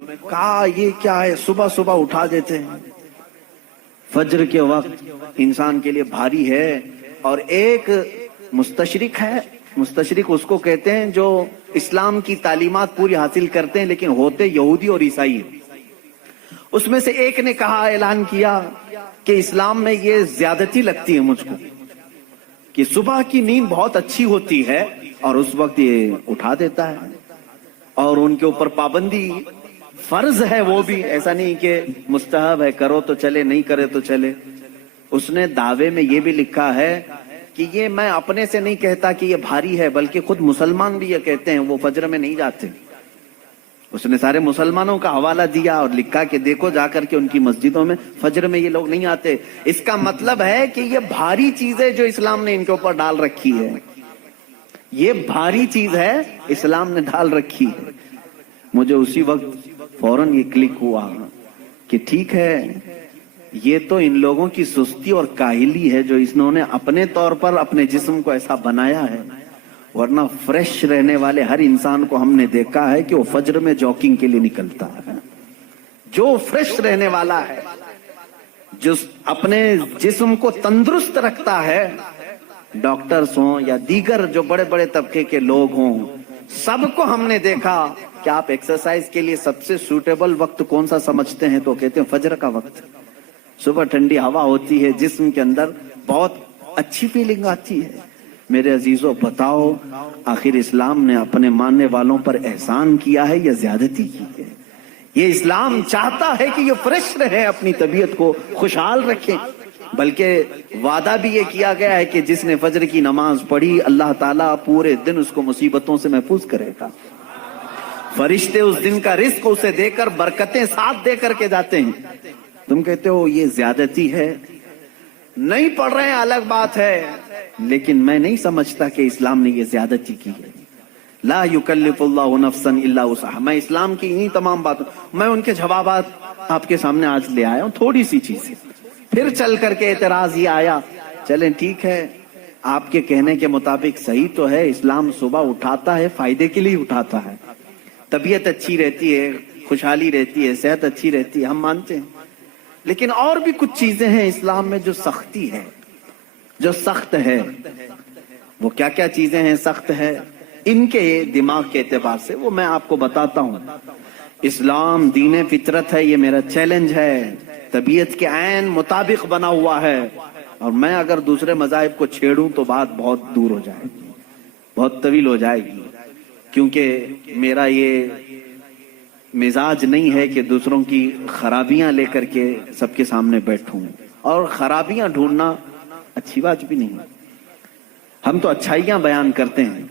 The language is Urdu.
کہا یہ کیا ہے، صبح صبح اٹھا دیتے ہیں، فجر کے وقت انسان کے لیے بھاری ہے۔ اور ایک مستشرق ہے، مستشرق اس کو کہتے ہیں جو اسلام کی تعلیمات پوری حاصل کرتے ہیں لیکن ہوتے یہودی اور عیسائی ہیں۔ اس میں سے ایک نے کہا، اعلان کیا کہ اسلام میں یہ زیادتی لگتی ہے مجھ کو کہ صبح کی نیند بہت اچھی ہوتی ہے اور اس وقت یہ اٹھا دیتا ہے، اور ان کے اوپر پابندی فرض ہے، وہ بھی ایسا نہیں کہ مستحب ہے، کرو تو چلے نہیں کرے تو چلے۔ اس نے دعوے میں یہ بھی لکھا ہے کہ یہ میں اپنے سے نہیں کہتا کہ یہ بھاری ہے، بلکہ خود مسلمان بھی یہ کہتے ہیں، وہ فجر میں نہیں جاتے۔ اس نے سارے مسلمانوں کا حوالہ دیا اور لکھا کہ دیکھو جا کر کے ان کی مسجدوں میں فجر میں یہ لوگ نہیں آتے۔ اس کا مطلب ہے کہ یہ بھاری چیز ہے جو اسلام نے ان کے اوپر ڈال رکھی ہے، یہ بھاری چیز ہے اسلام نے ڈال رکھی ہے۔ مجھے اسی وقت فوراً یہ کلک ہوا کہ ٹھیک ہے، یہ تو ان لوگوں کی سستی اور کاہلی ہے جو انہوں نے اپنے طور پر اپنے جسم کو ایسا بنایا ہے، ورنہ فریش رہنے والے ہر انسان کو ہم نے دیکھا ہے کہ وہ فجر میں جاگنگ کے لیے نکلتا ہے۔ جو فریش رہنے والا ہے، جو اپنے جسم کو تندرست رکھتا ہے، ڈاکٹرز ہوں یا دیگر جو بڑے بڑے طبقے کے لوگ ہوں، سب کو ہم نے دیکھا کہ آپ ایکسرسائز کے لیے سب سے سوٹیبل وقت کون سا سمجھتے ہیں تو کہتے ہیں فجر کا وقت۔ صبح ٹھنڈی ہوا ہوتی ہے، جسم کے اندر بہت اچھی فیلنگ آتی ہے۔ میرے عزیزوں بتاؤ، آخر اسلام نے اپنے ماننے والوں پر احسان کیا ہے یا زیادتی کی ہے؟ یہ اسلام چاہتا ہے کہ یہ فریش رہے، اپنی طبیعت کو خوشحال رکھیں، بلکہ وعدہ بھی یہ کیا گیا ہے کہ جس نے فجر کی نماز پڑھی اللہ تعالیٰ پورے دن اس کو مصیبتوں سے محفوظ کرے گا۔ فرشتے اس دن کا رزق اسے دے کر برکتیں ساتھ دے کر کے جاتے ہیں۔ تم کہتے ہو یہ زیادتی ہے، نہیں پڑھ رہے ہیں الگ بات ہے، لیکن میں نہیں سمجھتا کہ اسلام نے یہ زیادتی کی ہے۔ لا یکلف اللہ نفسا الا وسعها۔ میں اسلام کی انہی تمام باتوں، میں ان کے جوابات آپ کے سامنے آج لے آیا ہوں، تھوڑی سی چیزیں۔ پھر چل کر کے اعتراض یہ آیا، چلیں ٹھیک ہے، آپ کے کہنے کے مطابق صحیح تو ہے، اسلام صبح اٹھاتا ہے فائدے کے لیے اٹھاتا ہے، طبیعت اچھی رہتی ہے، خوشحالی رہتی ہے، صحت اچھی رہتی ہے، ہم مانتے ہیں، لیکن اور بھی کچھ چیزیں ہیں اسلام میں جو سختی ہے، جو سخت ہے۔ وہ کیا کیا چیزیں ہیں سخت ہے ان کے دماغ کے اعتبار سے، وہ میں آپ کو بتاتا ہوں۔ اسلام دین فطرت ہے، یہ میرا چیلنج ہے، طبیعت کے عین مطابق بنا ہوا ہے، اور میں اگر دوسرے مذاہب کو چھیڑوں تو بات بہت دور ہو جائے گی، بہت طویل ہو جائے گی، کیونکہ میرا یہ مزاج نہیں ہے کہ دوسروں کی خرابیاں لے کر کے سب کے سامنے بیٹھوں، اور خرابیاں ڈھونڈنا اچھی بات بھی نہیں، ہم تو اچھائیاں بیان کرتے ہیں۔